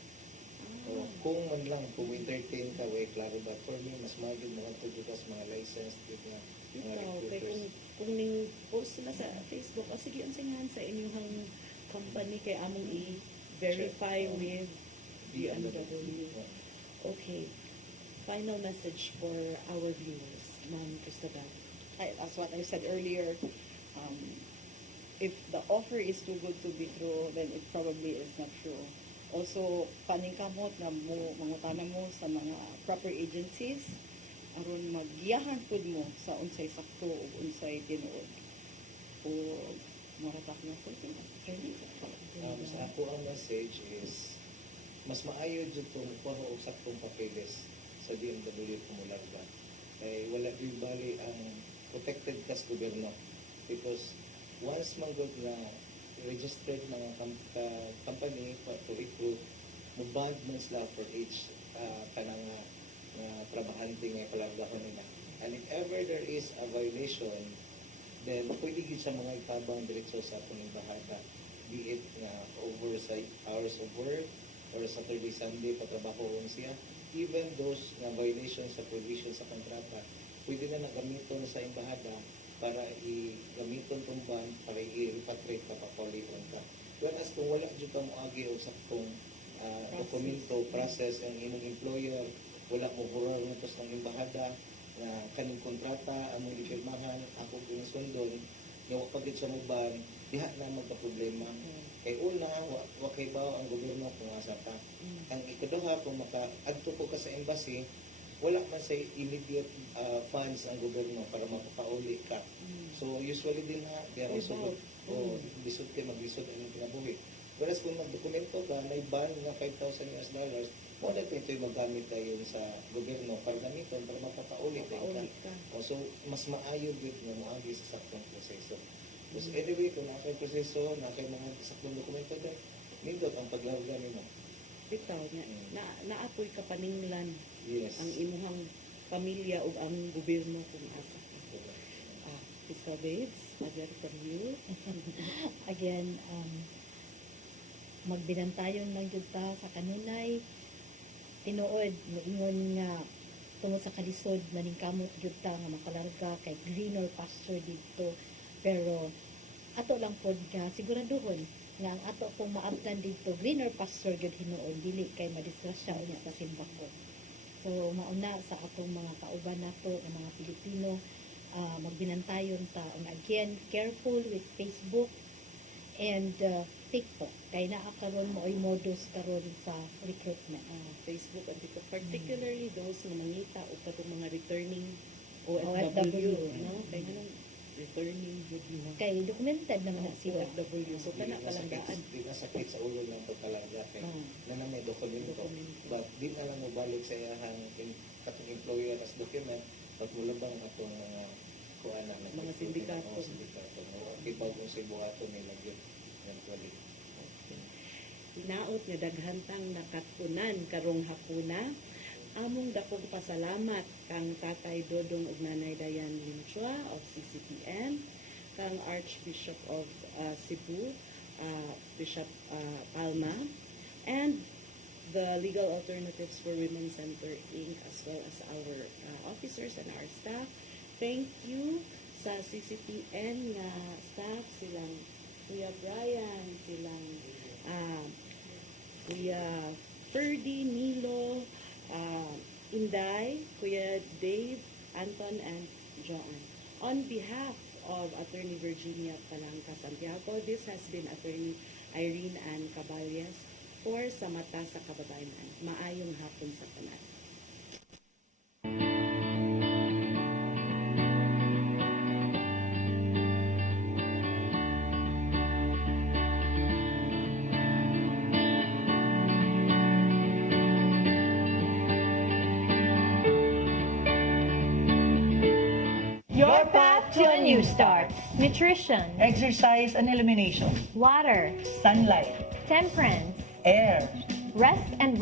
So, kung man lang, kung entertain ka, way klaro ba? For me, mas magig mga tudugas, mga license, mga Ikaw, kay recruiters. kung ning post sila sa Facebook, sige ang singahan sa inyong company kay among i-verify with BMW. Okay. Final message for our viewers, Ma'am Cristabel. As what I said earlier, if the offer is too good to be true, then it probably is not true. Also, paningkamot na mo, mangutana mo sa mga proper agencies, aron magiyahan pud mo sa unsay sakto o unsay tinuod. O maratak na po ito. Sa ako ang message is, mas maayo dyan itong kuha o saktong papeles sa BMW kumularga. Kaya wala yung bali ang protected ka sa gobyerno. Because once manggod na registered mga company to recruit, maband man sila for each kanang na trabahante nga palagdahon nila. And if ever there is a violation, then pwede gid siya mga itabang diretso sa atong embahada, be it nga over sa hours of work or Saturday, Sunday patrabahoon siya. Even those nga violations sa provision sa kontrata, pwede na nagamiton sa embahada para i-gamiton tong ban para i-repatriate ka papauliton ka. Whereas kung wala dyan ka moagi o saktong dokumento, process ang imong employer, wala mo hurar ng tos ng embahada na kaning kontrata, among ipirmahan, ako pinasundon, yung pagkit sa mong ban, diha na magka-problema. Kay una, wakay ba ang gobyerno kung asa pa. Ang ikaduha, kung maka-adto ko ka sa embassy, wala man sa immediate funds ang gobyerno para mapapauli ka. So usually din na, diya result o lisod kayo mag-lisod ang kinabuhi. Whereas kung magdokumento ka, may ban nga $5,000, wala pa ito yung magamit tayo sa gobyerno para gamiton, para mapapauli ka. So mas maayo din nga maagi sa saktong proseso. So anyway, kung nakay proseso, nakay mga saktong dokumento din, nindot ang paglarga nimo. Bitaw, naapoy ka paninglan. Yes. Ang imuhang pamilya o ang gobyerno kung asa. Fiscal Babes, again from you. Again, magbinantayon lang jud ta sa kanunay tinuod moingon nga tungod sa kalisod maningkamot jud ta nga makalarga kay greener pasture dito, pero ato lang pod nga siguraduhon nga ang ato pong maabtan dito greener pasture jud hinuon, dili kay madisgrasya unya sa simbako. So mauna sa atong mga kauban nato nga mga Pilipino, magbinantayon ta, and again careful with Facebook and TikTok kay naa karon mo ay modus karon sa recruitment. Facebook and TikTok, particularly those nga mangita o katong mga returning OFW, no? Kay ganun returning good mo. Kay documented naman na sila. OFW, so kana palangaan. Di na sakit sa ulo ng pagkalagda kay na may dokumento. But di na lang mo balik sa iyahang katong employer as document, pag mulabang atong mga kuan na mga sindikato. Ibaw kung sa ibuhato nila yun. Hinaot nga daghantang nakatunan karong hapuna. Among dakong pasalamat kang Tatay Dodong ug Nanay Dayan Limchua of CCPN, kang Archbishop of Cebu, Bishop Palma, and the Legal Alternatives for Women Center Inc., as well as our officers and our staff. Thank you sa CCPN nga staff, silang Kuya Brian, silang Kuya Ferdy, Milo, Inday, Kuya Dave, Anton, and Joanne. On behalf of Attorney Virginia Palangka Santiago, this has been Attorney Irene Ann Caballes for Sa Mata sa Kababayen-an. Maayong hapon sa tanan. Your path to a new start. Nutrition, exercise and elimination, Water. sunlight, Temperance. air, Rest and